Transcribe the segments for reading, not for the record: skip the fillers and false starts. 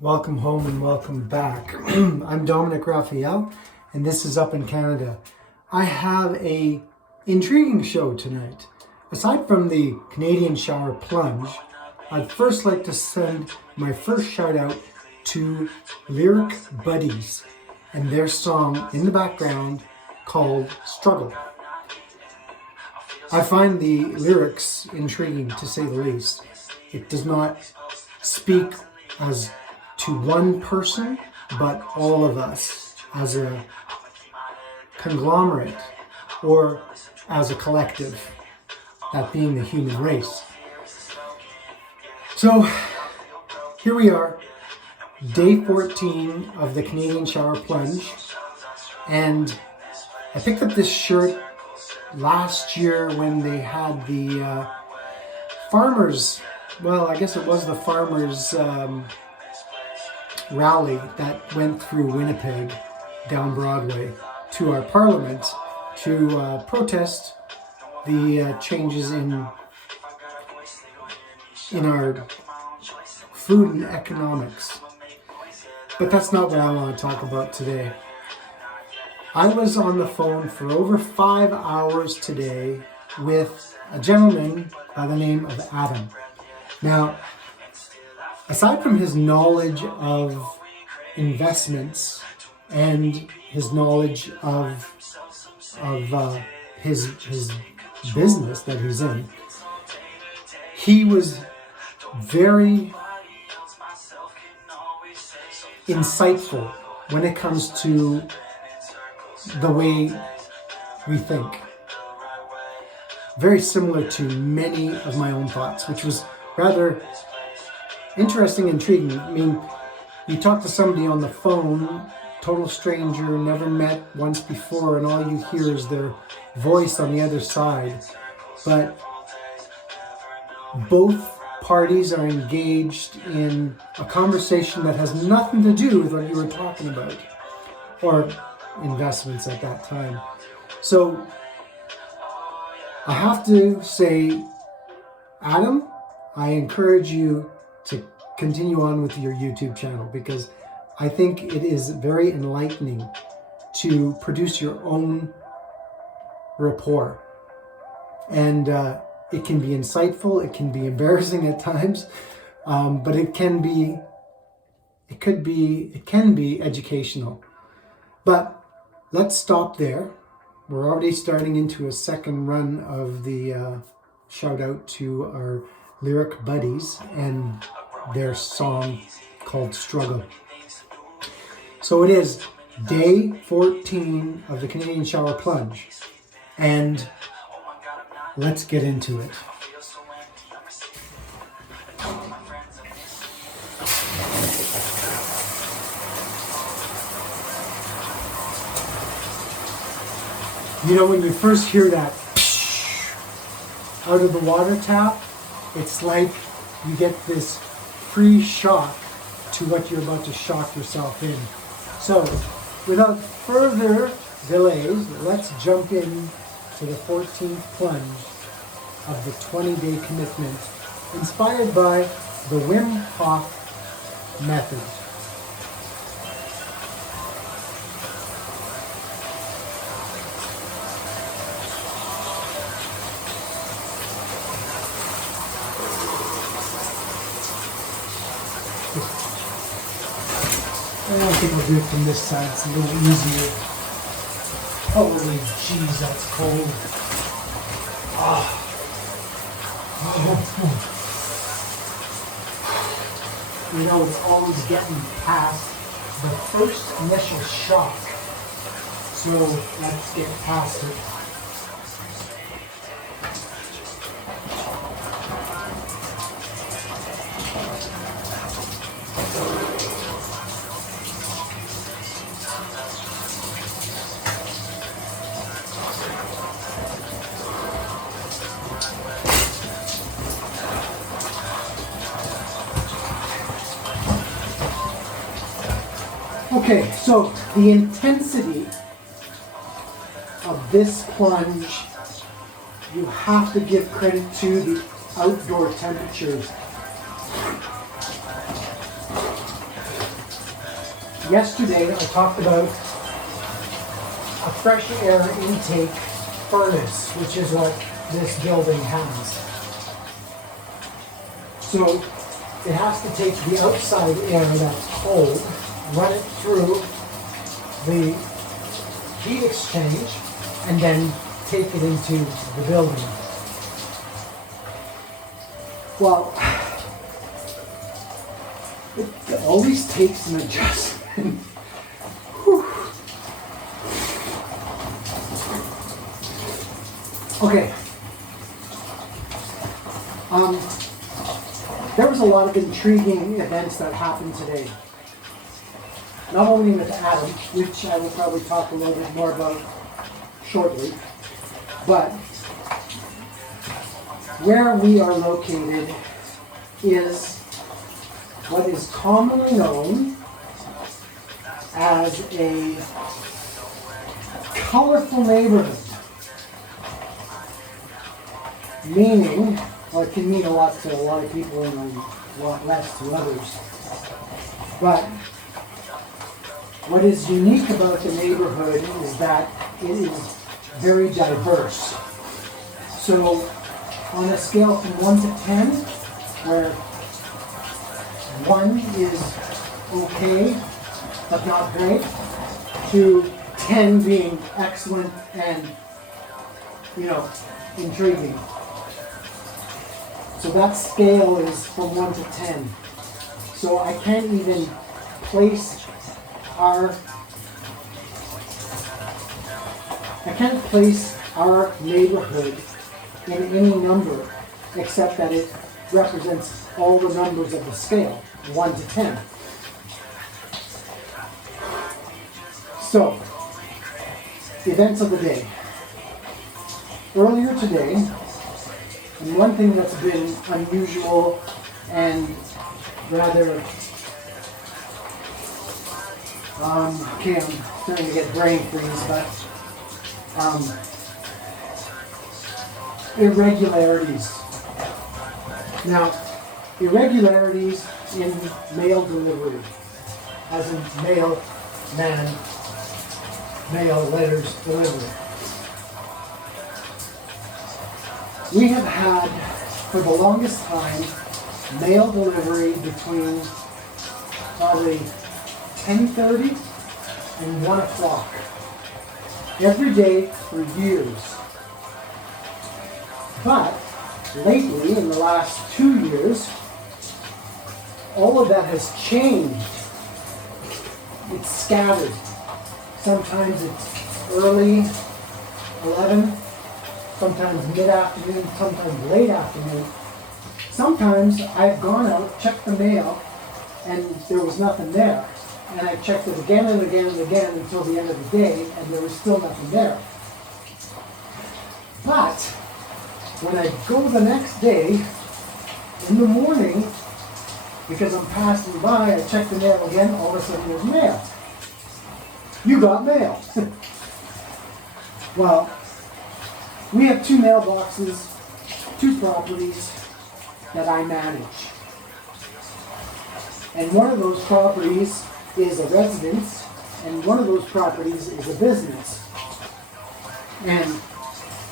Welcome home and welcome back. I'm Dominic Raphael, and this is Up in Canada. I have a intriguing show tonight. Aside from the Canadian shower Plunge, I'd first like to send my first shout out to Lyric Buddies and their song in the background called Struggle. I find the lyrics intriguing, to say the least. It does not speak as to one person, but all of us as a conglomerate or as a collective, that being the human race. So here we are, day 14 of the Canadian shower Plunge, and I picked up this shirt last year when they had the farmers, well, I guess it was the farmers rally that went through Winnipeg down Broadway to our parliament to protest the changes in our food and economics. But that's not what I want to talk about today. I was on the phone for over 5 hours today with a gentleman by the name of Adam. Now, aside from his knowledge of investments and his knowledge of his business that he's in, he was very insightful when it comes to the way we think. Very similar to many of my own thoughts, which was rather interesting, intriguing. I mean, you talk to somebody on the phone, total stranger, never met once before, and all you hear is their voice on the other side. But both parties are engaged in a conversation that has nothing to do with what you were talking about, or investments at that time. So I have to say, Adam, I encourage you to continue on with your YouTube channel, because I think it is very enlightening to produce your own rapport. And it can be insightful, it can be embarrassing at times, but it can be educational. But let's stop there. We're already starting into a second run of the shout out to our Lyric Buddies and their song called Struggle. So it is day 14 of the Canadian shower Plunge, and let's get into it. You know, when you first hear that out of the water tap, it's like you get this free shock to what you're about to shock yourself in. So, without further delays, let's jump in to the 14th plunge of the 20-day commitment, inspired by the Wim Hof method. I think I'll do it from this side, it's a little easier. Holy jeez, that's cold. You know, it's always getting past the first initial shock. So let's get past it. Okay, so the intensity of this plunge, you have to give credit to the outdoor temperatures. Yesterday I talked about a fresh air intake furnace, which is what this building has. So it has to take the outside air that's cold, run it through the heat exchange, and then take it into the building. Well, it always takes an adjustment. Whew. Okay. There was a lot of intriguing events that happened today. Not only with Adam, which I will probably talk a little bit more about shortly, but where we are located is what is commonly known as a colorful neighborhood. Meaning, well, it can mean a lot to a lot of people and a lot less to others. But what is unique about the neighborhood is that it is very diverse. So on a scale from 1 to 10, where 1 is okay, but not great, to 10 being excellent and, intriguing. So that scale is from 1 to 10. So I can't even place our neighborhood in any number except that it represents all the numbers of the scale, 1 to 10. So, events of the day. Earlier today, and one thing that's been unusual and rather, okay, I'm starting to get brain freeze, but irregularities. Now, irregularities in mail delivery, as in mail letters delivered. We have had, for the longest time, mail delivery between probably 10:30 and 1 o'clock. Every day for years. But lately, in the last 2 years, all of that has changed. It's scattered. Sometimes it's early, 11, sometimes mid-afternoon, sometimes late afternoon. Sometimes I've gone out, checked the mail, and there was nothing there. And I checked it again and again and again until the end of the day, and there was still nothing there. But when I go the next day, in the morning, because I'm passing by, I check the mail again, all of a sudden there's mail. You got mail. Well, we have 2 mailboxes, 2 properties that I manage. And one of those properties is a residence, and one of those properties is a business. And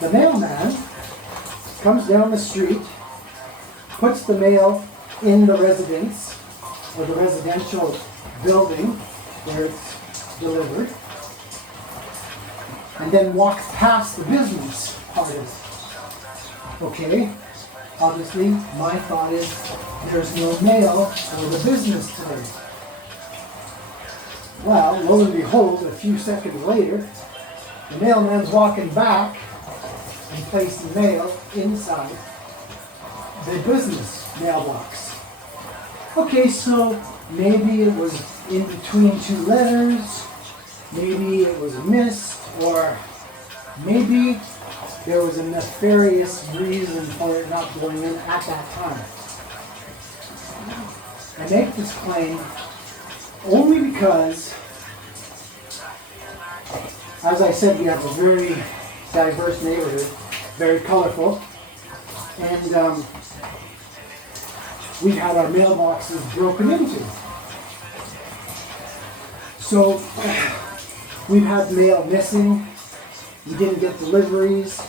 the mailman comes down the street, puts the mail in the residence, or the residential building where it's delivered, and then walks past the business part of it. Okay, obviously my thought is there's no mail for the business today. Well, lo and behold, a few seconds later, the mailman's walking back and placing mail inside the business mailbox. Okay, so maybe it was in between 2 letters, maybe it was missed, or maybe there was a nefarious reason for it not going in at that time. I make this claim only because, as I said, we have a very diverse neighborhood, very colorful, and we've had our mailboxes broken into. So we've had mail missing, we didn't get deliveries,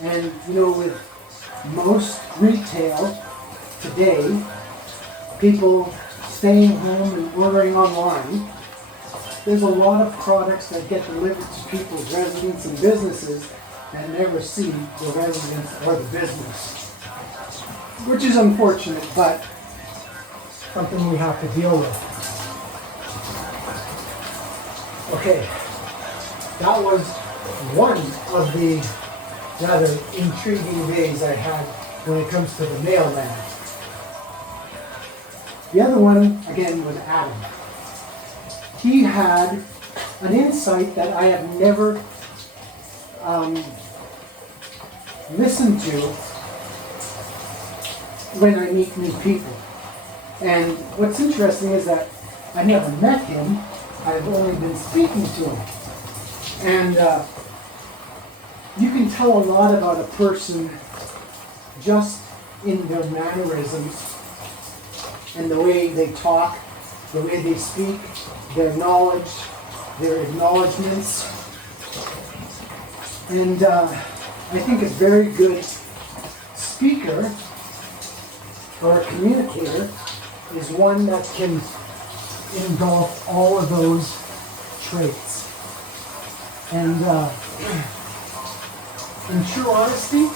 and with most retail today, people staying home and ordering online, there's a lot of products that get delivered to people's residents and businesses that never see the residents or the business, which is unfortunate, but something we have to deal with. Okay, that was one of the rather intriguing days I had when it comes to the mailman. The other one, again, was Adam. He had an insight that I have never listened to when I meet new people. And what's interesting is that I never met him, I've only been speaking to him. And you can tell a lot about a person just in their mannerisms and the way they talk, the way they speak, their knowledge, their acknowledgements. And I think a very good speaker or a communicator is one that can engulf all of those traits. And in true honesty,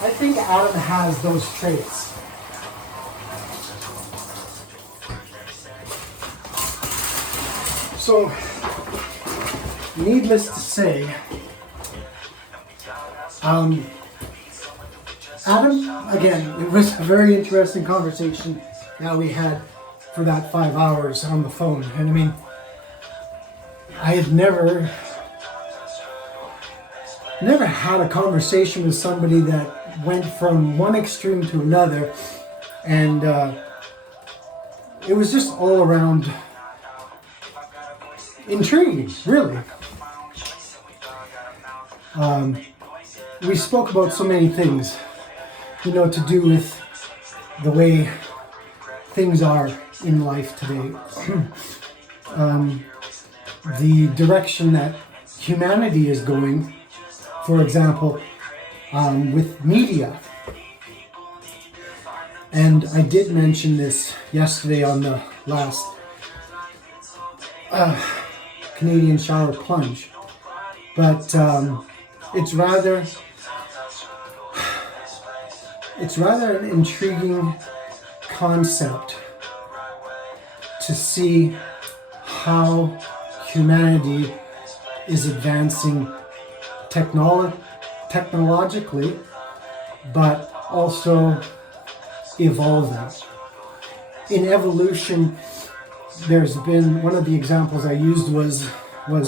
I think Adam has those traits. So, needless to say, Adam, again, it was a very interesting conversation that we had for that 5 hours on the phone. And I mean, I had never had a conversation with somebody that went from one extreme to another, and it was just all around intriguing, really. We spoke about so many things, to do with the way things are in life today. The direction that humanity is going, for example, with media. And I did mention this yesterday on the last Canadian shower plunge, but it's rather an intriguing concept to see how humanity is advancing technologically, but also evolving. In evolution, there's been, one of the examples I used was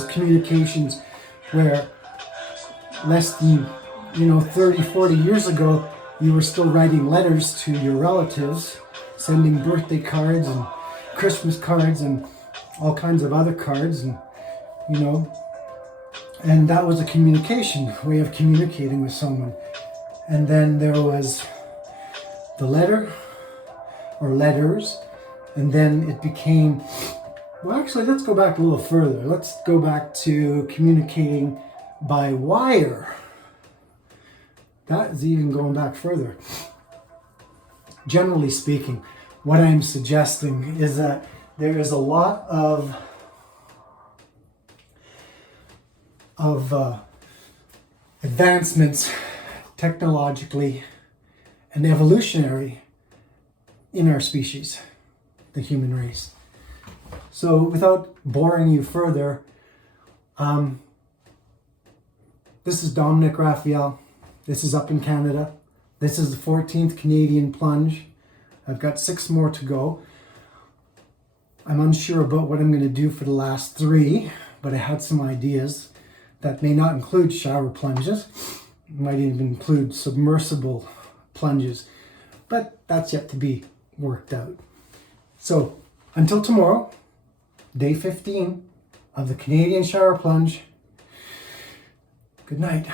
communications, where less than 30, 40 years ago, you were still writing letters to your relatives, sending birthday cards and Christmas cards and all kinds of other cards, and and that was a way of communicating with someone. And then there was the letter or letters, and then it became, well, actually, let's go back a little further. Let's go back to communicating by wire. That is even going back further. Generally speaking, what I'm suggesting is that there is a lot of advancements technologically and evolutionary in our species, the human race. So without boring you further, this is Dominic Raphael. This is up in Canada. This is the 14th Canadian plunge. I've got 6 more to go. I'm unsure about what I'm going to do for the last 3, but I had some ideas that may not include shower plunges. It might even include submersible plunges, but that's yet to be worked out. So until tomorrow, day 15 of the Canadian shower plunge. Good night.